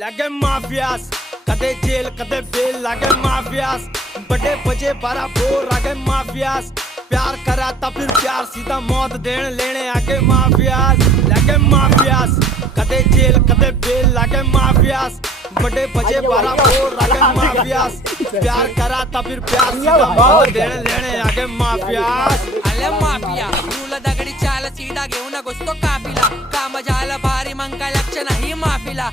लागे माफियास कदे जेल कदे बेल लागे माफियास बड़े बजे बारा बोर आगे माफियास प्यार करा ता फिर प्यार सीधा मौत देने लेने आगे माफियास लागे माफियास कदे जेल कदे बेल लागे माफियास बड़े बजे बारा बोर आगे माफियास प्यार करा ता फिर प्यार सीधा मौत देने लेने आगे माफियास अले माफिया रूल दगडी चाल सीधा घेऊन गोस्तो कापिला काम झालं भारी मग काय लक्ष नाही माफिला